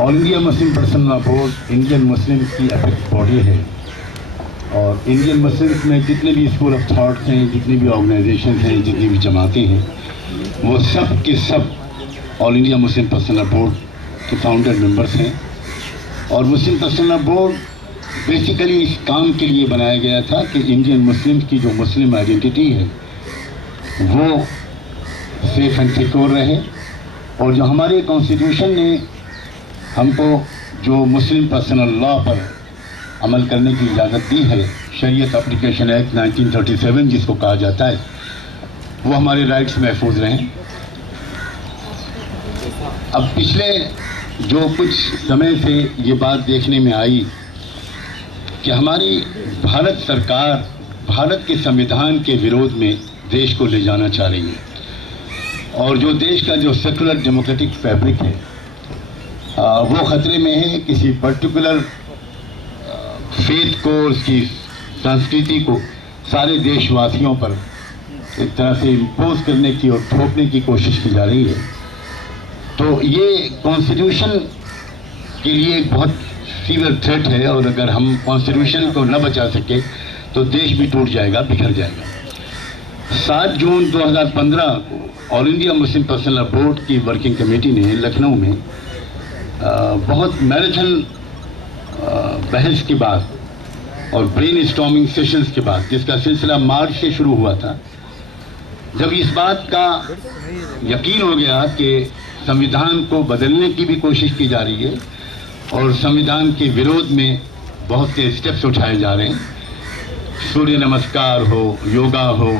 All India Muslim personal board Indian Muslim की apex body है और इंडियन मुस्लिम्स में जितने भी स्कूल ऑफ थॉट्स हैं, जितनी भी ऑर्गेनाइजेशन हैं, जितनी भी जमातें हैं, वो सब के सब all India Muslim personal board के फाउंडर मेंबर्स हैं। और मुस्लिम पर्सनल बोर्ड बेसिकली इस काम के लिए बनाया गया था कि इंडियन मुस्लिम्स की जो मुस्लिम आइडेंटिटी है वो सेफ एंड सिक्योर रहे। और जो हमारे कॉन्स्टिट्यूशन ने हमको जो मुस्लिम पर्सनल लॉ पर अमल करने की इजाज़त दी है, शरीयत एप्लीकेशन एक्ट 1937 जिसको कहा जाता है, वो हमारे राइट्स महफूज रहें। अब पिछले जो कुछ समय से ये बात देखने में आई कि हमारी भारत सरकार भारत के संविधान के विरोध में देश को ले जाना चाह रही है और जो देश का जो सेकुलर डेमोक्रेटिक फैब्रिक है वो खतरे में है। किसी पर्टिकुलर फेथ को, उसकी संस्कृति को सारे देशवासियों पर एक तरह से इम्पोज करने की और थोपने की कोशिश की जा रही है। तो ये कॉन्स्टिट्यूशन के लिए एक बहुत सीवियर थ्रेट है और अगर हम कॉन्स्टिट्यूशन को न बचा सके तो देश भी टूट जाएगा, बिखर जाएगा। 7 जून 2015 को all India Muslim personal board की वर्किंग कमेटी ने लखनऊ में बहुत मैराथन बहस के बाद और ब्रेन स्टॉर्मिंग सेशंस के बाद, जिसका सिलसिला मार्च से शुरू हुआ था, जब इस बात का यकीन हो गया कि संविधान को बदलने की भी कोशिश की जा रही है और संविधान के विरोध में बहुत से स्टेप्स उठाए जा रहे हैं, सूर्य नमस्कार हो, योगा हो,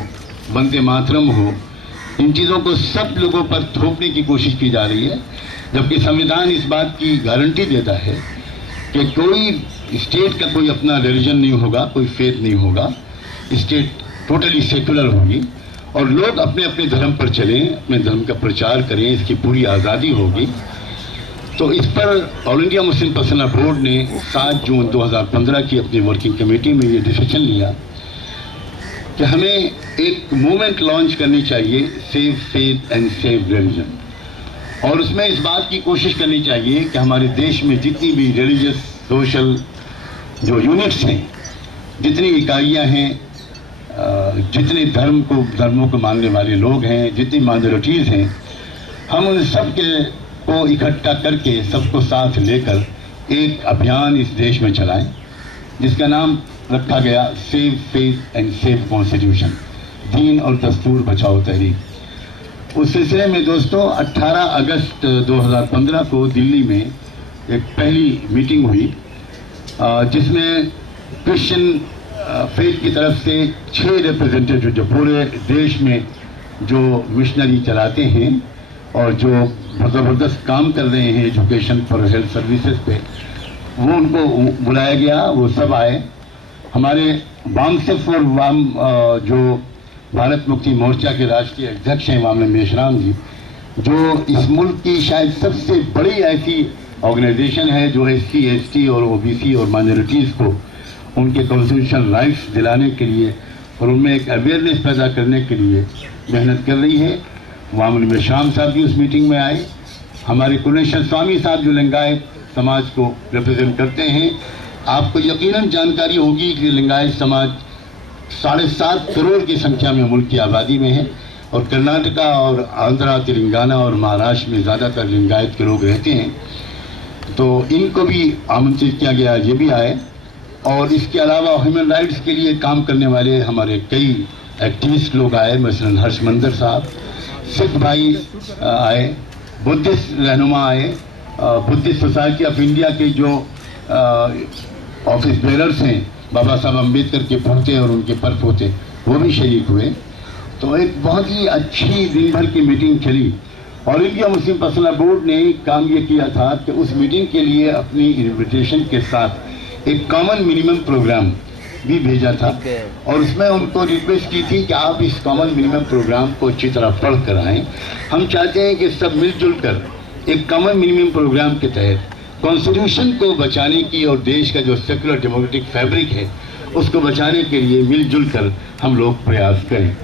वंदे मातरम हो, इन चीज़ों को सब लोगों पर थोपने की कोशिश की जा रही है, जबकि संविधान इस बात की गारंटी देता है कि कोई स्टेट का कोई अपना रिलीजन नहीं होगा, कोई फेथ नहीं होगा, स्टेट टोटली सेकुलर होगी और लोग अपने अपने धर्म पर चलें, अपने धर्म का प्रचार करें, इसकी पूरी आज़ादी होगी। तो इस पर all India Muslim personal board ने 7 जून 2015 की अपनी वर्किंग कमेटी में ये डिसीजन लिया कि हमें एक मूवमेंट लॉन्च करनी चाहिए, save faith and save religion. और उसमें इस बात की कोशिश करनी चाहिए कि हमारे देश में जितनी भी रिलीजियस सोशल जो यूनिट्स हैं, जितनी इकाइयाँ हैं, जितने धर्मों को मानने वाले लोग हैं, जितनी माइनॉरिटीज़ हैं, हम उन सब को इकट्ठा करके सबको साथ लेकर एक अभियान इस देश में चलाएं जिसका नाम रखा गया save faith and save constitution, दीन और दस्तूर बचाओ तहरीक। उस सिलसिले में दोस्तों 18 अगस्त 2015 को दिल्ली में एक पहली मीटिंग हुई जिसमें क्रिश्चियन फेथ की तरफ से 6 रिप्रेजेंटेटिव जो पूरे देश में जो मिशनरी चलाते हैं और जो ज़बरदस्त काम कर रहे हैं एजुकेशन फॉर हेल्थ सर्विसेज पे, वो उनको बुलाया गया। वो सब आए। हमारे वामसिफ और वाम जो भारत मुक्ति मोर्चा के राष्ट्रीय अध्यक्ष हैं वामन मेश्राम जी, जो इस मुल्क की शायद सबसे बड़ी ऐसी ऑर्गेनाइजेशन है जो SC, ST और OBC और माइनॉरिटीज़ को उनके कॉन्स्टिट्यूशनल राइट्स दिलाने के लिए और उनमें एक अवेयरनेस पैदा करने के लिए मेहनत कर रही है। वामन मेश्राम साहब भी उस मीटिंग में आए। हमारे कुलेश्वर स्वामी साहब जो लिंगायत समाज को रिप्रेजेंट करते हैं, आपको यकीनन जानकारी होगी कि लिंगायत समाज 7.5 करोड़ की संख्या में मुल्क की आबादी में है और कर्नाटका और आंध्रा, तेलंगाना और महाराष्ट्र में ज़्यादातर लिंगायत के लोग रहते हैं। तो इनको भी आमंत्रित किया गया, ये भी आए। और इसके अलावा ह्यूमन राइट्स के लिए काम करने वाले हमारे कई एक्टिविस्ट लोग आए, मसलन हर्षमंदर साहब, सिख भाई आए, बुद्धिस्ट रहनुमा आए, बुद्धिस्ट सोसाइटी ऑफ इंडिया के जो ऑफिस बेरर्स हैं, बाबा साहब अम्बेडकर के पोते और उनके पर पोते, वो भी शरीक हुए। तो एक बहुत ही अच्छी दिन भर की मीटिंग चली। All India Muslim personal board ने काम ये किया था कि उस मीटिंग के लिए अपनी इन्विटेशन के साथ एक कॉमन मिनिमम प्रोग्राम भी भेजा था और उसमें उनको रिक्वेस्ट की थी कि आप इस कॉमन मिनिमम प्रोग्राम को अच्छी तरह पढ़ कर आएँ। हम चाहते हैं कि सब मिलजुल कर एक कॉमन मिनिमम प्रोग्राम के तहत कॉन्स्टिट्यूशन को बचाने की और देश का जो सेकुलर डेमोक्रेटिक फैब्रिक है उसको बचाने के लिए मिलजुल कर हम लोग प्रयास करें।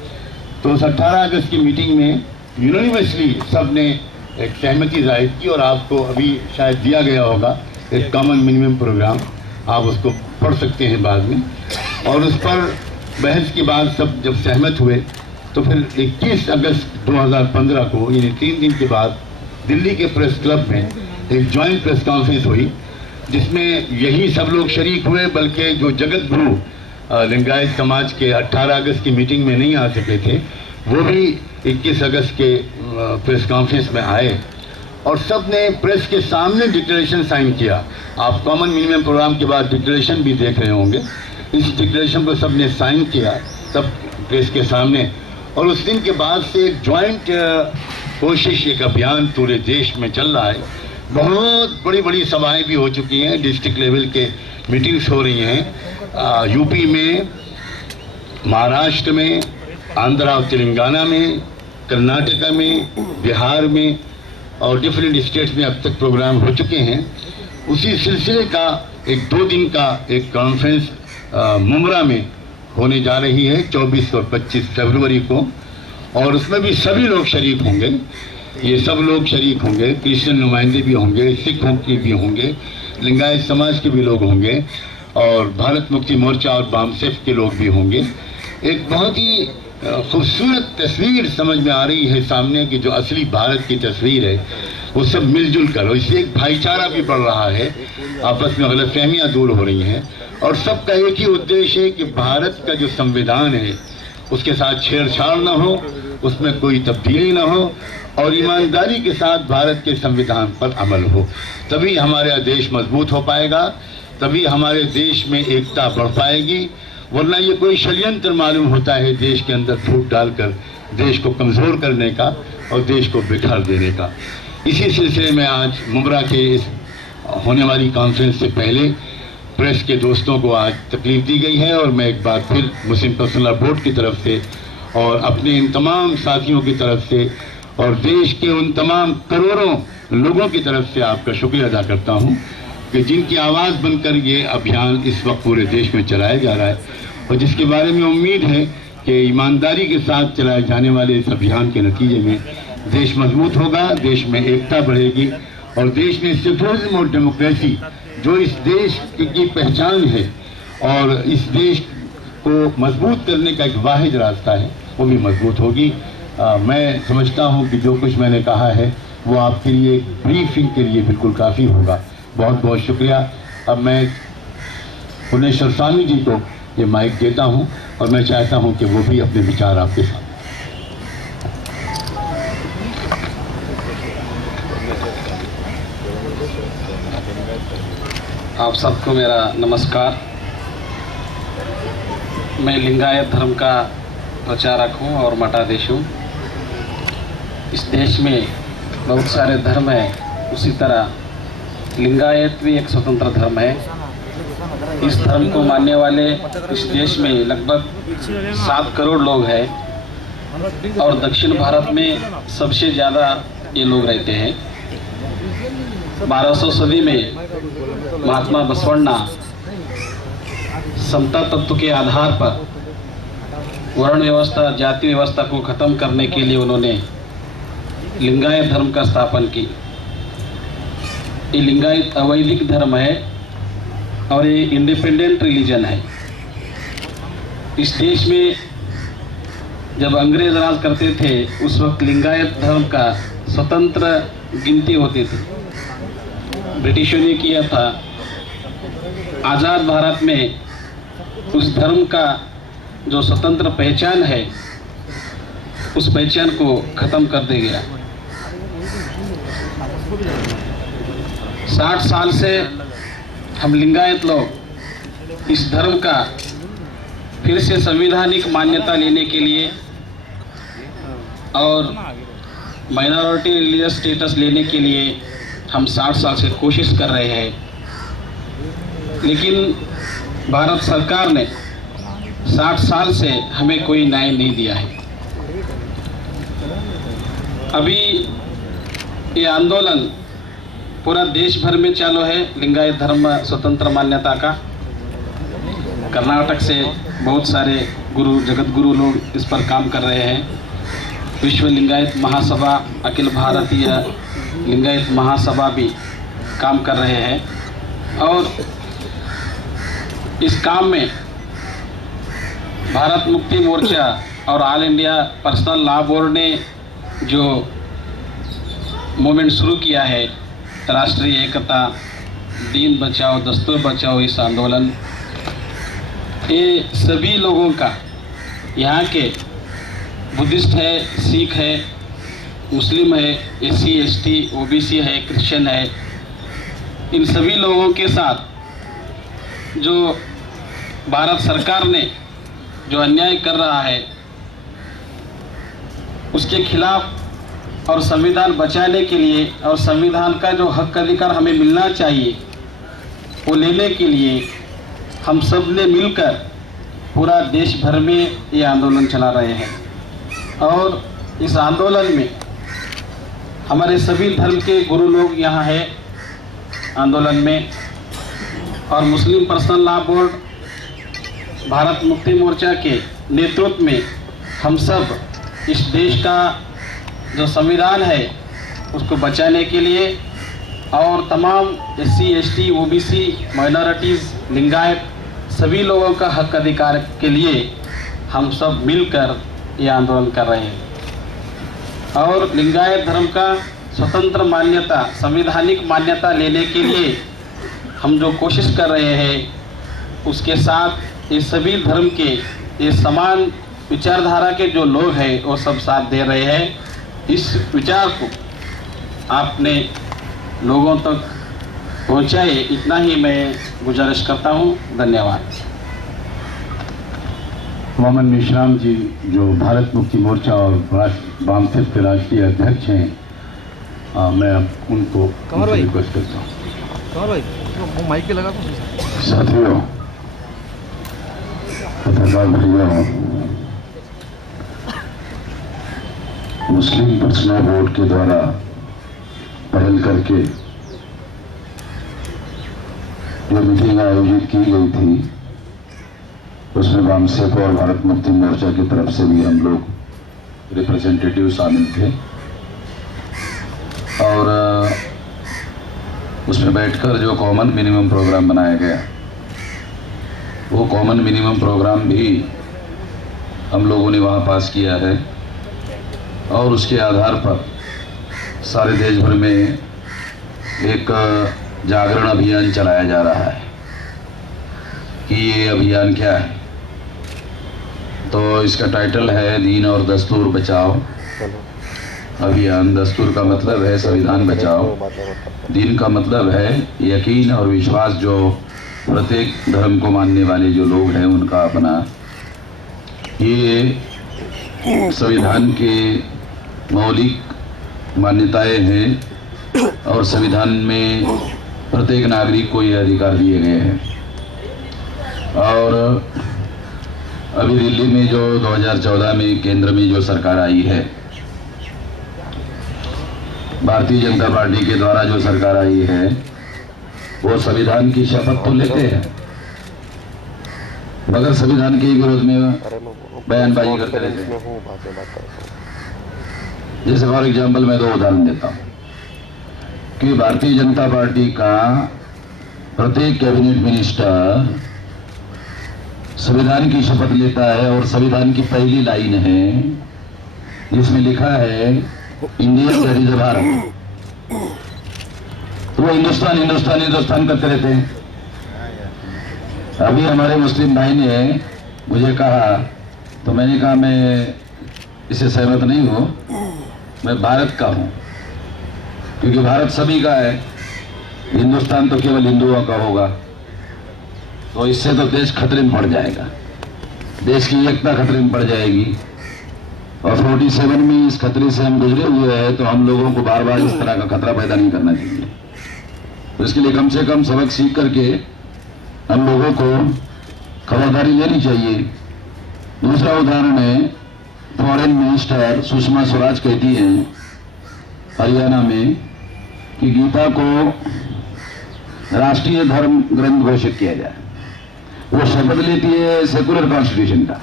तो 18 अगस्त की मीटिंग में यूनिवर्सली सब ने एक सहमति जाहिर की और आपको अभी शायद दिया गया होगा एक कॉमन मिनिमम प्रोग्राम, आप उसको पढ़ सकते हैं बाद में। और उस पर बहस के बाद सब जब सहमत हुए तो फिर 21 अगस्त 2015 को यानी 3 दिन के बाद दिल्ली के प्रेस क्लब में एक जॉइंट प्रेस कॉन्फ्रेंस हुई, जिसमें यही सब लोग शरीक हुए, बल्कि जो जगत गुरु लिंगायत समाज के 18 अगस्त की मीटिंग में नहीं आ सके थे वो भी 21 अगस्त के प्रेस कॉन्फ्रेंस में आए और सब ने प्रेस के सामने डिक्लेरेशन साइन किया। आप कॉमन मिनिमम प्रोग्राम के बाद डिक्लेरेशन भी देख रहे होंगे। इस डिक्लेरेशन को सब ने साइन किया सब प्रेस के सामने, और उस दिन के बाद से एक जॉइंट कोशिश, एक अभियान पूरे देश में चल रहा है। बहुत बड़ी बड़ी सभाएं भी हो चुकी हैं, डिस्ट्रिक्ट लेवल के मीटिंग्स हो रही हैं यूपी में, महाराष्ट्र में, आंध्रा और तेलंगाना में, कर्नाटका में, बिहार में और डिफरेंट स्टेट्स में अब तक प्रोग्राम हो चुके हैं। उसी सिलसिले का एक 2 दिन का एक कॉन्फ्रेंस मुमरा में होने जा रही है 24 और 25 फरवरी को, और उसमें भी सभी लोग शरीक होंगे। ये सब लोग शरीक होंगे, क्रिश्चियन नुमाइंदे भी होंगे, सिखों के भी होंगे, लिंगायत समाज के भी लोग होंगे और भारत मुक्ति मोर्चा और बामसेफ के लोग भी होंगे। एक बहुत ही खूबसूरत तस्वीर समझ में आ रही है सामने की, जो असली भारत की तस्वीर है वो सब मिलजुल कर, और इससे एक भाईचारा भी बढ़ रहा है, आपस में गलतफहमियां दूर हो रही हैं और सबका एक ही उद्देश्य है कि भारत का जो संविधान है उसके साथ छेड़छाड़ न हो, उसमें कोई तब्दीली न हो और ईमानदारी के साथ भारत के संविधान पर अमल हो। तभी हमारा देश मजबूत हो पाएगा, तभी हमारे देश में एकता बढ़ पाएगी, वरना ये कोई षड्यंत्र मालूम होता है देश के अंदर फूट डालकर देश को कमज़ोर करने का और देश को बिखार देने का। इसी सिलसिले में आज मुमरा के इस होने वाली कॉन्फ्रेंस से पहले प्रेस के दोस्तों को आज तकलीफ दी गई है, और मैं एक बार फिर मुस्लिम पर्सनल बोर्ड की तरफ से और अपने इन तमाम साथियों की तरफ से और देश के उन तमाम करोड़ों लोगों की तरफ से आपका शुक्रिया अदा करता हूँ कि जिनकी आवाज़ बनकर ये अभियान इस वक्त पूरे देश में चलाया जा रहा है, और जिसके बारे में उम्मीद है कि ईमानदारी के साथ चलाए जाने वाले इस अभियान के नतीजे में देश मजबूत होगा, देश में एकता बढ़ेगी और देश में सेकुलरिज्म और डेमोक्रेसी जो इस देश की पहचान है और इस देश को मजबूत करने का एक वाहिद रास्ता है वो भी मजबूत होगी। मैं समझता हूँ कि जो कुछ मैंने कहा है वो आपके लिए ब्रीफिंग के लिए बिल्कुल काफ़ी होगा। बहुत बहुत शुक्रिया। अब मैं पुनेश्वर स्वामी जी को ये माइक देता हूँ और मैं चाहता हूँ कि वो भी अपने विचार आपके साथ। आप सबको मेरा नमस्कार। मैं लिंगायत धर्म का प्रचारक हूँ और मठाधीश हूँ। इस देश में बहुत सारे धर्म हैं, उसी तरह लिंगायत भी एक स्वतंत्र धर्म है। इस धर्म को मानने वाले इस देश में लगभग 7 करोड़ लोग हैं और दक्षिण भारत में सबसे ज़्यादा ये लोग रहते हैं। 1200 सदी में महात्मा बसवण्णा समता तत्व के आधार पर वर्ण व्यवस्था, जाति व्यवस्था को ख़त्म करने के लिए उन्होंने लिंगायत धर्म का स्थापन की। ये लिंगायत अवैदिक धर्म है और ये इंडिपेंडेंट रिलीजन है। इस देश में जब अंग्रेज राज करते थे उस वक्त लिंगायत धर्म का स्वतंत्र गिनती होती थी। ब्रिटिशों ने किया था। आज़ाद भारत में उस धर्म का जो स्वतंत्र पहचान है उस पहचान को ख़त्म कर दिया गया। 60 साल से हम लिंगायत लोग इस धर्म का फिर से संवैधानिक मान्यता लेने के लिए और माइनॉरिटी रिलीजियस स्टेटस लेने के लिए हम 60 साल से कोशिश कर रहे हैं, लेकिन भारत सरकार ने 60 साल से हमें कोई न्याय नहीं दिया है। अभी ये आंदोलन पूरा देश भर में चालू है लिंगायत धर्म स्वतंत्र मान्यता का। कर्नाटक से बहुत सारे गुरु, जगत गुरु लोग इस पर काम कर रहे हैं। विश्व लिंगायत महासभा, अखिल भारतीय लिंगायत महासभा भी काम कर रहे हैं और इस काम में भारत मुक्ति मोर्चा और all India personal law board ने जो मूवमेंट शुरू किया है, राष्ट्रीय एकता, दीन बचाओ दस्तूर बचाओ, इस आंदोलन, ये सभी लोगों का, यहाँ के बुद्धिस्ट है, सिख है, मुस्लिम है, SC ST OBC है, क्रिश्चियन है, इन सभी लोगों के साथ जो भारत सरकार ने जो अन्याय कर रहा है उसके खिलाफ और संविधान बचाने के लिए और संविधान का जो हक अधिकार हमें मिलना चाहिए वो लेने के लिए हम सब ने मिलकर पूरा देश भर में ये आंदोलन चला रहे हैं। और इस आंदोलन में हमारे सभी धर्म के गुरु लोग यहाँ हैं आंदोलन में, और मुस्लिम personal law board, Bharat Mukti Morcha के नेतृत्व में हम सब इस देश का जो संविधान है उसको बचाने के लिए और तमाम SC ST OBC minorities, Lingayat, सभी लोगों का हक अधिकार के लिए हम सब मिलकर ये आंदोलन कर रहे हैं। और लिंगायत धर्म का स्वतंत्र मान्यता, संवैधानिक मान्यता लेने के लिए हम जो कोशिश कर रहे हैं, उसके साथ ये सभी धर्म के, ये समान विचारधारा के जो लोग हैं वो सब साथ दे रहे हैं। इस विचार को आपने लोगों तक पहुंचाए, इतना ही मैं गुजारिश करता हूं। धन्यवाद। मोहम्मद मेश्राम जी जो भारत मुक्ति मोर्चा और वामसिफ के राष्ट्रीय अध्यक्ष हैं, मैं उनको रिक्वेस्ट करता हूँ। कमर भाई वो माइक के लगा दो। साथियों, पत्रकार भैया, मुस्लिम पर्सनल बोर्ड के द्वारा पहल करके जो मीटिंग आयोजित की गई थी उसमें वामसिफ और भारत मुक्ति मोर्चा की तरफ से भी हम लोग रिप्रेजेंटेटिव शामिल थे और उसमें बैठकर जो कॉमन मिनिमम प्रोग्राम बनाया गया, वो कॉमन मिनिमम प्रोग्राम भी हम लोगों ने वहाँ पास किया है और उसके आधार पर सारे देश भर में एक जागरण अभियान चलाया जा रहा है कि ये अभियान क्या है। तो इसका टाइटल है दीन और दस्तूर बचाओ अभियान। दस्तूर का मतलब है संविधान बचाओ, दीन का मतलब है यकीन और विश्वास जो प्रत्येक धर्म को मानने वाले जो लोग हैं उनका अपना। ये संविधान के मौलिक मान्यताएं हैं और संविधान में प्रत्येक नागरिक को ये अधिकार दिए गए हैं। और अभी दिल्ली में जो 2014 में केंद्र में जो सरकार आई है, भारतीय जनता पार्टी के द्वारा जो सरकार आई है, वो संविधान की शपथ तो लेते हैं मगर संविधान के विरोध में बयानबाजी करते रहते हैं। जैसे फॉर एग्जाम्पल मैं दो उदाहरण देता हूँ कि भारतीय जनता पार्टी का प्रत्येक कैबिनेट मिनिस्टर संविधान की शपथ लेता है और संविधान की पहली लाइन है जिसमें लिखा है इंडिया दैट इज भारत। तो वो हिंदुस्तान हिंदुस्तान हिंदुस्तान करते रहते हैं। अभी हमारे मुस्लिम भाई ने मुझे कहा तो मैंने कहा मैं इससे सहमत नहीं हूँ, मैं भारत का हूँ क्योंकि भारत सभी का है, हिंदुस्तान तो केवल हिंदुओं का होगा। तो इससे तो देश खतरे में पड़ जाएगा, देश की एकता खतरे में पड़ जाएगी। और 47 में इस खतरे से हम गुजरे हुए हैं तो हम लोगों को बार बार इस तरह का खतरा पैदा नहीं करना चाहिए। तो इसके लिए कम से कम सबक सीख करके हम लोगों को खबरदारी लेनी चाहिए। दूसरा उदाहरण है, फॉरेन मिनिस्टर सुषमा स्वराज कहती हैं हरियाणा में कि गीता को राष्ट्रीय धर्म ग्रंथ घोषित किया जाए। वो शपथ लेती है सेकुलर कॉन्स्टिट्यूशन का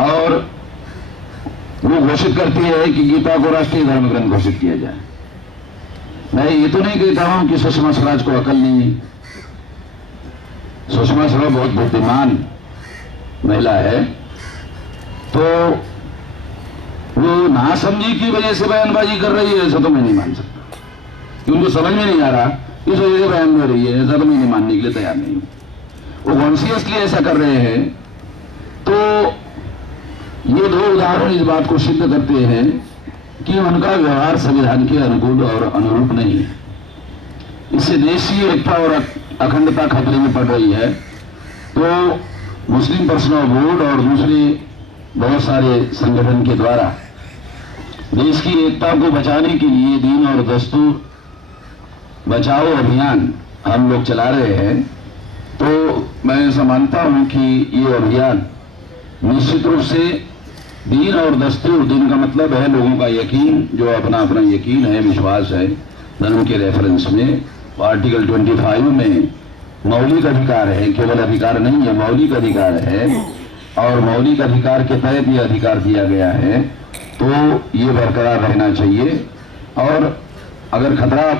और वो घोषित करती है कि गीता को राष्ट्रीय धर्म ग्रंथ घोषित किया जाए। मैं ये तो नहीं कहता हूं कि सुषमा स्वराज को अकल नहीं है। सुषमा स्वराज बहुत बुद्धिमान महिला है, तो वो नासमझी की वजह से बयानबाजी कर रही है ऐसा तो मैं नहीं मान सकता, कि उनको समझ में नहीं आ रहा इस वजह से बयान कर रही है, ऐसा तो मैं नहीं मानने के लिए तैयार नहीं हूं। वो कॉन्शियसली ऐसा कर रहे हैं, तो ये दो उदाहरण इस बात को सिद्ध करते हैं कि उनका व्यवहार संविधान के अनुकूल और अनुरूप नहीं है। इससे देश की एकता और अखंडता खतरे में पड़ रही है। तो मुस्लिम पर्सनल बोर्ड और दूसरे बहुत सारे संगठन के द्वारा देश की एकता को बचाने के लिए दीन और दस्तूर बचाओ अभियान हम लोग चला रहे हैं। तो मैं ऐसा मानता हूं कि ये अभियान निश्चित रूप से दीन और दस्तूर, दीन का मतलब है लोगों का यकीन, जो अपना अपना यकीन है, विश्वास है धर्म के रेफरेंस में। आर्टिकल 25 में मौलिक अधिकार है, केवल अधिकार नहीं है, मौलिक अधिकार है, और मौलिक अधिकार के तहत ये अधिकार दिया गया है, तो ये बरकरार रहना चाहिए। और अगर खतरा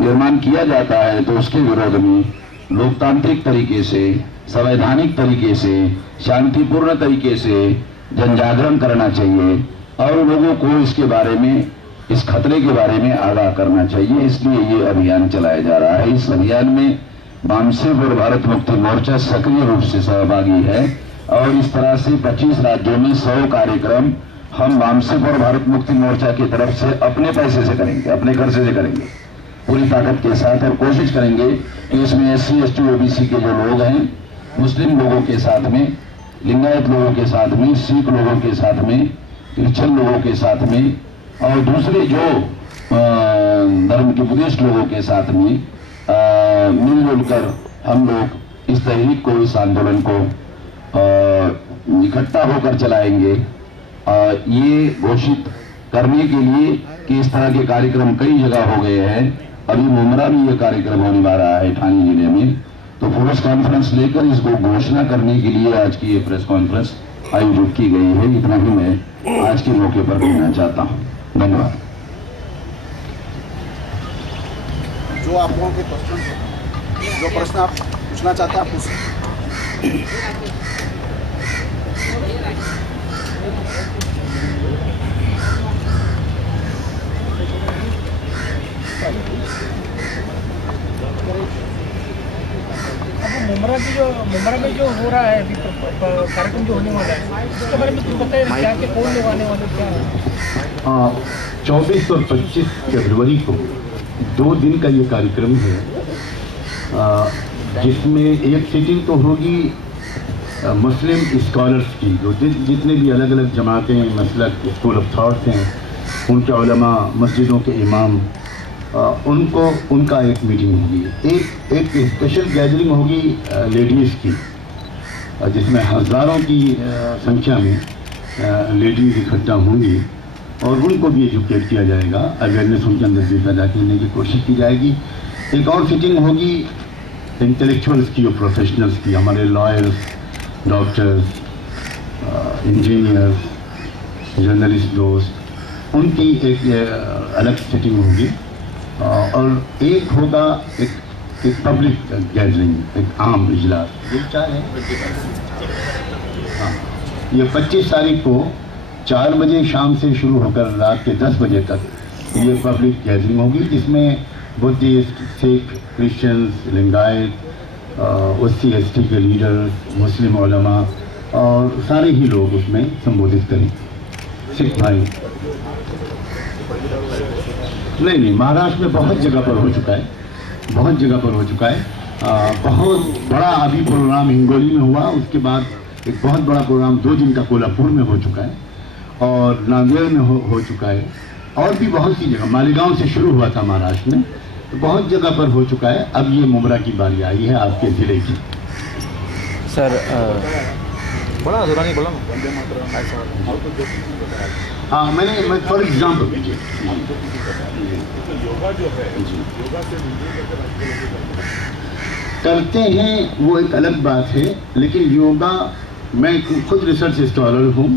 निर्माण किया जाता है तो उसके विरोध में लोकतांत्रिक तरीके से, संवैधानिक तरीके से, शांतिपूर्ण तरीके से जन जागरण करना चाहिए और लोगों को इसके बारे में, इस खतरे के बारे में आगाह करना चाहिए। इसलिए ये अभियान चलाया जा रहा है। इस अभियान में वामसेप और भारत मुक्ति मोर्चा सक्रिय रूप से सहभागी है और इस तरह से 25 राज्यों में 100 कार्यक्रम हम वामसेप और भारत मुक्ति मोर्चा की तरफ से अपने पैसे से करेंगे, अपने खर्चे से करेंगे पूरी ताकत के साथ, और कोशिश करेंगे कि इसमें SC, ST, OBC के जो लोग हैं, मुस्लिम लोगों के साथ में, लिंगायत लोगों के साथ में, सिख लोगों के साथ में, क्रिश्चियन लोगों के साथ में और दूसरे जो धर्म के बुद्धिस्ट लोगों के साथ में मिलजुल कर हम लोग इस तहरीक को, इस आंदोलन को इकट्ठा होकर चलाएंगे। ये घोषित करने के लिए कि इस तरह के कार्यक्रम कई जगह हो गए हैं। अभी मुमरा में ये कार्यक्रम होने वाला है ठाणे जिले में, तो प्रेस कॉन्फ्रेंस लेकर इसको घोषणा करने के लिए आज की ये प्रेस कॉन्फ्रेंस आयोजित की गई है। इतना ही मैं आज के मौके पर कहना चाहता हूँ। धन्यवाद। जो आप लोगों के प्रश्न, जो प्रश्न आप पूछना चाहते हैं आप पूछ। मुमरा में जो हो रहा है अभी कार्यक्रम जो होने वाला है, उसके बारे में कुछ बताइए, क्या कि कौन लोग आने वाले, क्या? 24 और 25 फरवरी को 2 दिन का ये कार्यक्रम है, जिसमें एक सीटिंग तो होगी मुस्लिम स्कॉलर्स की, जो जितने भी अलग अलग जमातें, मसलक, स्कूल ऑफ थॉट्स हैं, उनके उलमा, मस्जिदों के इमाम, उनका एक मीटिंग होगी। एक स्पेशल गैदरिंग होगी लेडीज़ की, जिसमें हज़ारों की संख्या में लेडीज़ इकट्ठा होंगी और उनको भी एजुकेट किया जाएगा, अवेयरनेस उनके अंदर भी पैदा करने की कोशिश की जाएगी। एक और सिटिंग होगी इंटेलेक्चुअल्स की और प्रोफेशनल्स की, हमारे लॉयर्स, डॉक्टर्स, इंजीनियर्स, जर्नलिस्ट दोस्त, उनकी एक अलग सिटिंग होगी। और एक होगा एक पब्लिक गैदरिंग, एक आम इजलास, ये क्या है? हाँ, ये 25 तारीख को 4 बजे शाम से शुरू होकर रात के 10 बजे तक ये पब्लिक गैदरिंग होगी, जिसमें Buddhist, Sikh, Christians, Lingayat, SC, ST के लीडर्स, मुस्लिम उलमा और सारे ही लोग उसमें संबोधित करेंगे। सिख भाई नहीं, महाराष्ट्र में बहुत जगह पर हो चुका है, बहुत जगह पर हो चुका है। बहुत बड़ा अभी प्रोग्राम हिंगोली में हुआ, उसके बाद एक बहुत बड़ा प्रोग्राम 2 दिन का कोल्हापुर में हो चुका है और नांदेड़ में हो चुका है, और भी बहुत सी जगह, मालेगांव से शुरू हुआ था महाराष्ट्र में, तो बहुत जगह पर हो चुका है। अब ये मुमरा की बारी आई है आपके ज़िले की। सर बड़ा अधूरा नहीं बोला हाँ, मैं फॉर एग्जाम्पल योगा जो है, योगा से करते हैं वो एक अलग बात है, लेकिन योगा, मैं खुद रिसर्च स्कॉलर हूँ,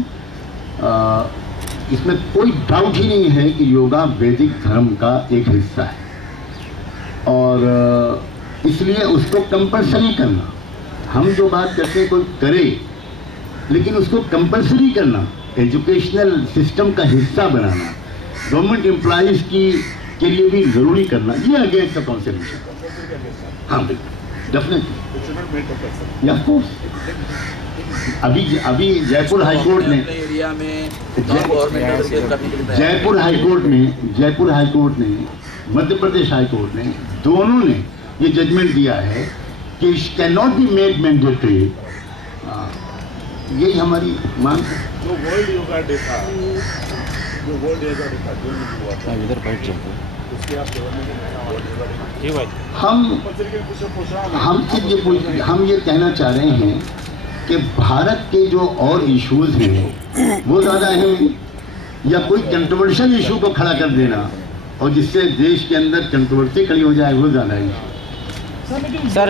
इसमें कोई डाउट ही नहीं है कि योगा वैदिक धर्म का एक हिस्सा है। और इसलिए उसको कंपल्सरी करना, हम जो बात करते हैं कोई करे, लेकिन उसको कंपल्सरी करना, एजुकेशनल सिस्टम का हिस्सा बनाना, गवर्नमेंट एम्प्लॉइज के लिए भी ज़रूरी करना, ये अगेंस्ट द कॉन्स्टिट्यूशन। हाँ बिल्कुल, डेफिनेटली, ऑफ कोर्स। अभी जयपुर हाईकोर्ट ने जयपुर हाईकोर्ट ने मध्य प्रदेश हाईकोर्ट ने, दोनों ने ये जजमेंट दिया है कि it can not be made mandatory. यही हमारी मांग है। जो वर्ल्ड योगा डे था, जून में हुआ था, इधर बैठ जाओ। उसके आप जी भाई, हम ये कहना चाह रहे हैं कि भारत के जो और इश्यूज हैं वो ज़्यादा अहम हैं, या कोई कंट्रोवर्शियल इशू को खड़ा कर देना और जिससे देश के अंदर कंट्रोवर्सी खड़ी हो जाए वो ज़्यादा है। सर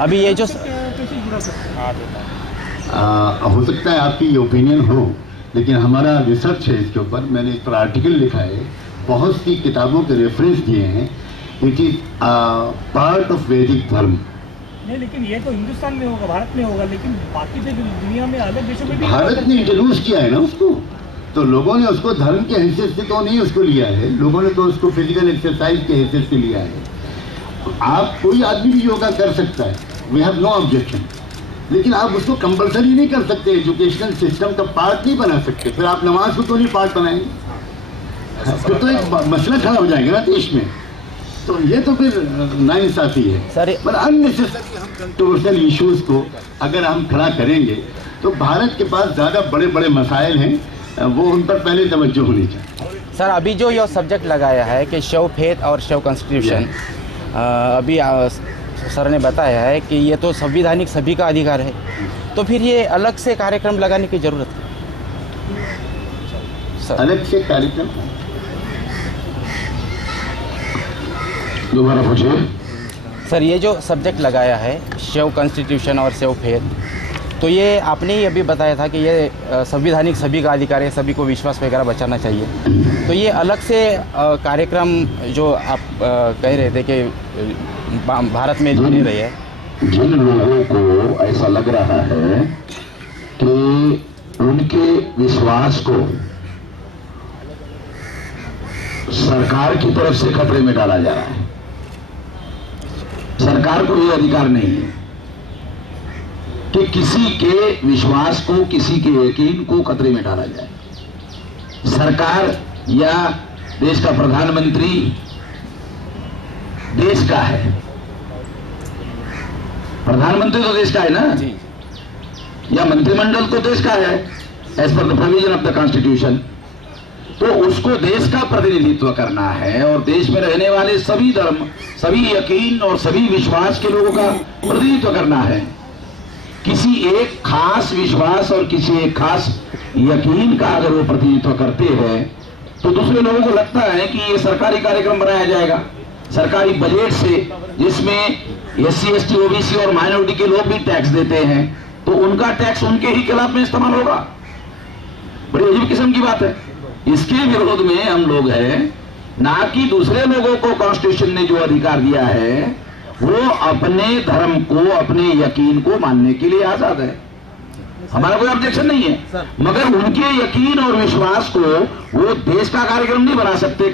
अभी ये जो कैसे जुड़ा सकते हैं? हो सकता है आपकी ये ओपिनियन हो, लेकिन हमारा रिसर्च है इसके ऊपर, मैंने इस पर आर्टिकल लिखा है, बहुत सी किताबों के रेफरेंस दिए हैं। इट इज़ पार्ट ऑफ वैदिक धर्म। नहीं, लेकिन ये तो हिंदुस्तान में होगा, भारत में होगा, लेकिन बाकी जो दुनिया में अलग देशों में भी भारत ने इंट्रोड्यूस किया है ना उसको, तो लोगों ने उसको धर्म के हैसियत से तो नहीं उसको लिया है, लोगों ने तो उसको फिजिकल एक्सरसाइज के हैसियत से लिया है। आप कोई आदमी भी योगा कर सकता है, वी हैव नो ऑब्जेक्शन, लेकिन आप उसको कंपल्सरी नहीं कर सकते, एजुकेशनल सिस्टम का पार्ट नहीं बना सकते। फिर आप नमाज को तो नहीं पार्ट बनाएंगे, फिर तो एक मसला खड़ा हो जाएगा ना देश में। तो ये तो फिर नाइंसाफी है सर। पर अननेसेसरी हम कंट्रोवर्शियल इश्यूज को अगर हम खड़ा करेंगे तो भारत के पास ज़्यादा बड़े बड़े मसाइल हैं, वो उन पर पहले तवज्जो होनी चाहिए। सर अभी जो ये सब्जेक्ट लगाया है कि शव फेथ और शव कॉन्स्टिट्यूशन, अभी सर ने बताया है कि ये तो संविधानिक सभी का अधिकार है, तो फिर ये अलग से कार्यक्रम लगाने की ज़रूरत है सर? अलग से कार्यक्रम दोबारा पूछिए सर। ये जो सब्जेक्ट लगाया है शव कॉन्स्टिट्यूशन और शव फेथ, तो ये आपने ही अभी बताया था कि ये संविधानिक सभी का अधिकार है, सभी को विश्वास वगैरह बचाना चाहिए, तो ये अलग से कार्यक्रम जो आप कह रहे थे कि भारत में नहीं रही है, जिन लोगों को ऐसा लग रहा है कि उनके विश्वास को सरकार की तरफ से खतरे में डाला जा रहा है, सरकार को ये अधिकार नहीं है कि किसी के विश्वास को, किसी के यकीन को खतरे में डाला जाए। सरकार या देश का प्रधानमंत्री देश का है, प्रधानमंत्री तो देश का है ना जी, या मंत्रिमंडल तो देश का है as per the provision of the constitution. तो उसको देश का प्रतिनिधित्व करना है और देश में रहने वाले सभी धर्म, सभी यकीन और सभी विश्वास के लोगों का प्रतिनिधित्व करना है। किसी एक खास विश्वास और किसी एक खास यकीन का अगर वो प्रतिनिधित्व करते हैं तो दूसरे लोगों को लगता है कि ये सरकारी कार्यक्रम बनाया जाएगा सरकारी बजट से, जिसमें SC ST OBC और माइनॉरिटी के लोग भी टैक्स देते हैं, तो उनका टैक्स उनके ही खिलाफ में इस्तेमाल होगा। बड़ी अजीब किस्म की बात है। इसके विरोध में हम लोग हैं, ना कि दूसरे लोगों को कॉन्स्टिट्यूशन ने जो अधिकार दिया है वो अपने धर्म को, अपने यकीन को मानने के लिए आजाद है। हमारा कोई ऑब्जेक्शन नहीं है, मगर उनके यकीन और विश्वास को वो देश का कार्यक्रम नहीं बना सकते,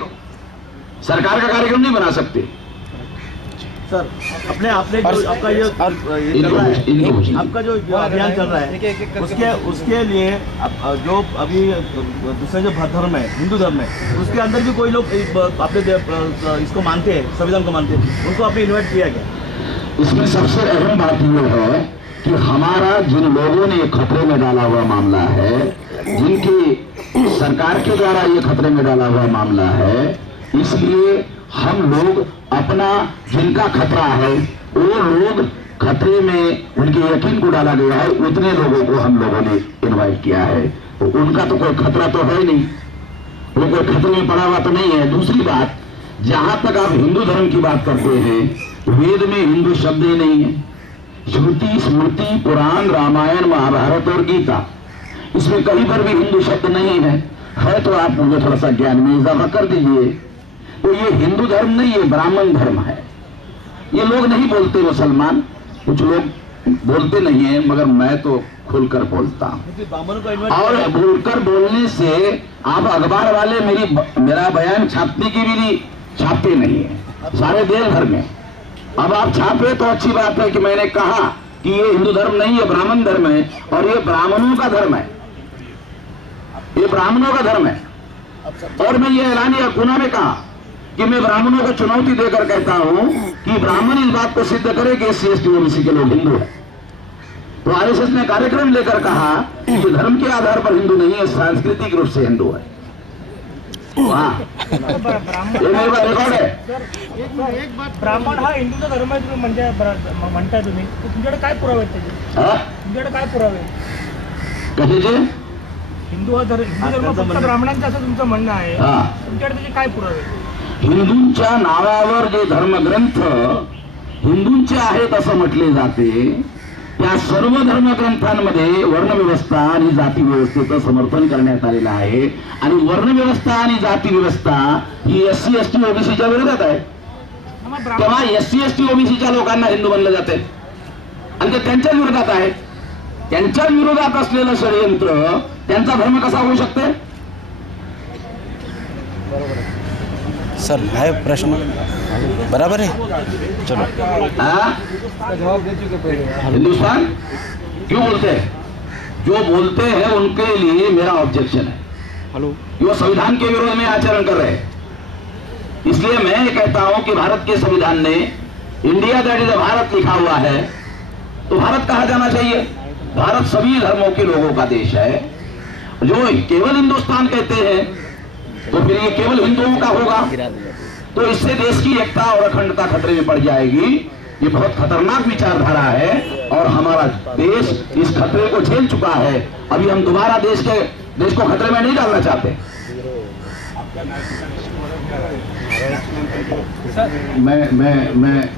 सरकार का कार्यक्रम नहीं बना सकते। सर अपने आपने जो आपका ये चल रहा है, आपका जो अभियान चल रहा है उसके लिए जो अभी दूसरे जो धर्म है, हिंदू धर्म है, उसके अंदर भी कोई लोग अपने इसको मानते हैं, संविधान को मानते हैं, उनको आपने इन्वाइट किया गया? इसमें सबसे अहम बात यह है कि हमारा जिन लोगों ने खतरे में डाला हुआ मामला है, जिनकी सरकार के द्वारा ये खतरे में डाला हुआ मामला है, इसलिए हम लोग अपना जिनका खतरा है, वो लोग खतरे में उनके यकीन को डाला गया है, उतने लोगों को हम लोगों ने इनवाइट किया है। तो उनका तो कोई खतरा तो है नहीं, वो कोई खतरे में पड़ा हुआ तो नहीं है। दूसरी बात, जहां तक आप हिंदू धर्म की बात करते हैं, वेद में हिंदू शब्द ही नहीं है। श्रुति, स्मृति, पुराण, रामायण, महाभारत और गीता, इसमें कहीं पर भी हिंदू शब्द नहीं है। तो आप मुझे थोड़ा सा ज्ञान में इजाफा कर दीजिए। तो ये हिंदू धर्म नहीं, ये ब्राह्मण धर्म है। ये लोग नहीं बोलते, मुसलमान कुछ लोग बोलते नहीं है, मगर मैं तो खुलकर बोलता हूँ। और खुलकर बोलने से आप अखबार वाले मेरा बयान छापने की भी छापते नहीं है सारे देश भर में। अब आप छापे तो अच्छी बात है कि मैंने कहा कि ये हिंदू धर्म नहीं है, ब्राह्मण धर्म है, और ये ब्राह्मणों का धर्म है, ये ब्राह्मणों का धर्म है। और मैं ये ऐलानिया गुना में कहा कि मैं ब्राह्मणों को चुनौती देकर कहता हूं कि ब्राह्मण इस बात को सिद्ध करे कि SC ST OBC के लोग हिंदू हैं। तो RSS ने कार्यक्रम लेकर कहा कि धर्म के आधार पर हिंदू नहीं है, सांस्कृतिक रूप से हिंदू है। ये मेरे पास रिकॉर्ड है। ब्राह्मण हा हिंदूचा धर्म आहे तुम्ही म्हणजे म्हणताय तुम्ही, तुमच्याकडे काय पुरावे आहेत त्याचे? तुमच्याकडे काय पुरावे आहेत? कशाचे? हिंदू धर्म फक्त ब्राह्मणांचा असं तुमचं म्हणणं आहे, तुमच्याकडे त्याचे काय पुरावे आहेत? हिंदूंच्या नावावर जे धर्मग्रंथ हिंदूंचे आहेत असं म्हटले जाते, त्या सर्व धर्मग्रंथांमध्ये वर्णव्यवस्था आणि जाती व्यवस्थेचं समर्थन करण्यात आलेलं आहे। आणि वर्णव्यवस्था आणि जाती व्यवस्था ही SC ST OBCच्या विरोधात आहे। तेव्हा SC ST OBCच्या लोकांना हिंदू बनलं जाते आणि ते त्यांच्या विरोधात आहे। त्यांच्या विरोधात असलेलं षडयंत्र त्यांचा धर्म कसा होऊ शकते? सर है प्रश्न बराबर है, चलो। हिंदुस्तान क्यों बोलते हैं? जो बोलते हैं उनके लिए मेरा ऑब्जेक्शन है। हेलो, वो संविधान के विरोध में आचरण कर रहे हैं। इसलिए मैं ये कहता हूं कि भारत के संविधान ने इंडिया दैट इज भारत लिखा हुआ है, तो भारत कहा जाना चाहिए। भारत सभी धर्मों के लोगों का देश है। जो केवल हिंदुस्तान कहते हैं तो फिर ये केवल हिंदुओं का होगा, तो इससे देश की एकता और अखंडता खतरे में पड़ जाएगी। ये बहुत खतरनाक विचारधारा है और हमारा देश इस खतरे को झेल चुका है। अभी हम दोबारा देश को खतरे में नहीं डालना चाहते।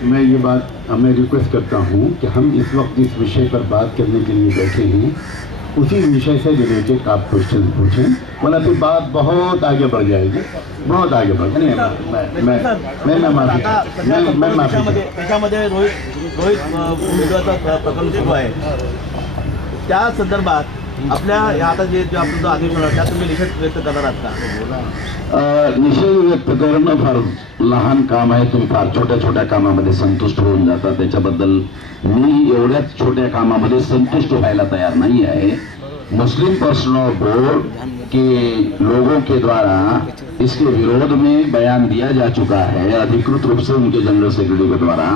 मैं ये बात मैं रिक्वेस्ट करता हूँ कि हम इस वक्त इस विषय पर बात करने के लिए बैठे हैं, उसी विषय से रिलेटेड आप क्वेश्चन पूछें, वरना फिर बात बहुत आगे बढ़ जाएगी, बहुत आगे बढ़ जाएगी। मैं माफी त्याच्यामध्ये रोहित उमेदवाराचा प्रकरण सुरू आहे, त्या संदर्भात आपल्या आता जे आपण जो आदेश होणार त्यात तुम्ही निषेध व्यक्त करणार आहात का? निषेध व्यक्त करणं फार लहान काम आहे। तुम्ही फार छोट्या छोट्या कामामध्ये संतुष्ट होऊन जाता, त्याच्याबद्दल मी एवढ्याच छोट्या कामामध्ये संतुष्ट व्हायला तयार नहीं है। मुस्लिम पर्सनल बोर्ड के लोगों के द्वारा इसके विरोध में बयान दिया जा चुका है अधिकृत रूप से उनके जनरल सेक्रेटरी के द्वारा।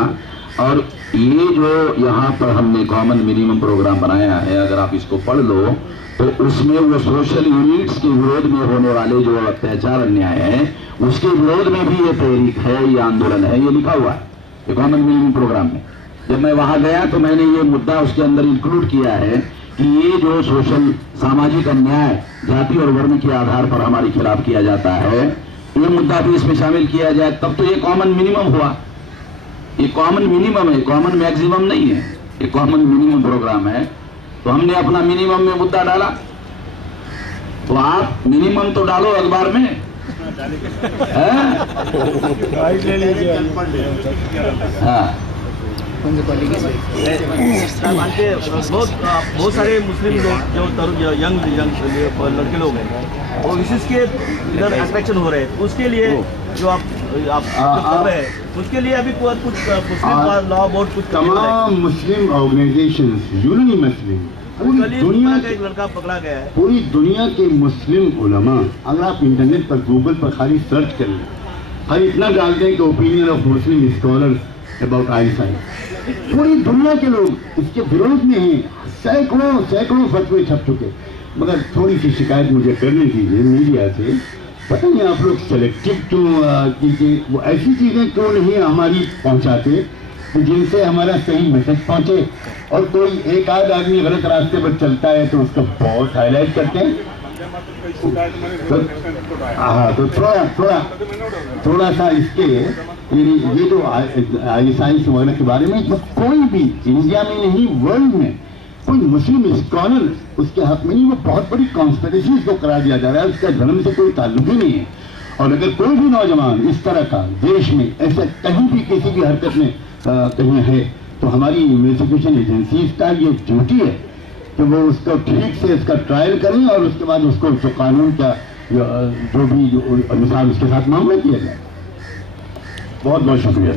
और ये जो यहाँ पर हमने कॉमन मिनिमम प्रोग्राम बनाया है, अगर आप इसको पढ़ लो तो उसमें वो सोशल यूनिट्स के विरोध में होने वाले जो अत्याचार अन्याय है उसके विरोध में भी ये तहरीक है, ये आंदोलन है, ये लिखा हुआ है ये कॉमन मिनिमम प्रोग्राम में। जब मैं वहां गया तो मैंने ये मुद्दा उसके अंदर इंक्लूड किया है कि ये जो सोशल सामाजिक अन्याय जाति और वर्ण के आधार पर हमारे खिलाफ किया जाता है, ये मुद्दा भी इसमें शामिल किया जाए, तब तो ये कॉमन मिनिमम हुआ। ये कॉमन मिनिमम है, कॉमन मैक्सिमम नहीं है, ये कॉमन मिनिमम प्रोग्राम है। तो हमने अपना मिनिमम में मुद्दा डाला, तो आप मिनिमम तो डालो अखबार में, हाँ। बहुत सारे मुस्लिम लोग जो यंग लड़के लोग हैं वो विशेष के इधर अट्रैक्शन हो रहे हैं, उसके लिए जो आप कर रहे हैं उसके लिए अभी कुछ मुस्लिम लॉ बोर्ड कुछ तमाम मुस्लिम ऑर्गेनाइजेशंस यूनानी मुस्लिम पूरी दुनिया का एक लड़का पकड़ा गया है। पूरी दुनिया के मुस्लिम उलमा, अगर आप इंटरनेट पर गूगल पर खाली सर्च कर लें, खाली इतना डालते हैं कि opinion of Muslim scholars about Einstein, पूरी दुनिया के लोग इसके विरोध में हैं। सैकड़ों फतवे छप चुके। मगर थोड़ी सी शिकायत मुझे करने दीजिए मीडिया से, पता नहीं आप लोग सेलेक्टिव क्यों कीजिए, वो ऐसी चीज़ें क्यों नहीं हमारी पहुंचाते जिनसे हमारा सही मैसेज पहुंचे। और कोई एक आध आदमी गलत रास्ते पर चलता है तो उसको बहुत हाईलाइट करते हैं। हाँ, तो थोड़ा सा इसके ये जो साइंस वगैरह के बारे में कोई भी इंडिया में नहीं वर्ल्ड में कोई मुस्लिम स्कॉलर उसके हक में नहीं, वो बहुत बड़ी कॉन्स्पिरेसी को करार दिया जा रहा है, उसका धर्म से कोई ताल्लुक ही नहीं है। और अगर कोई भी नौजवान इस तरह का देश में ऐसा कहीं भी किसी भी हरकत में कहीं है, तो हमारी इन्वेस्टिगेशन एजेंसीज का ये ड्यूटी है कि वो उसको ठीक से इसका ट्रायल करें और उसके बाद उसको जो कानून का जो भी अनुसार उसके साथ मामला किया जाए। बहुत बहुत शुक्रिया।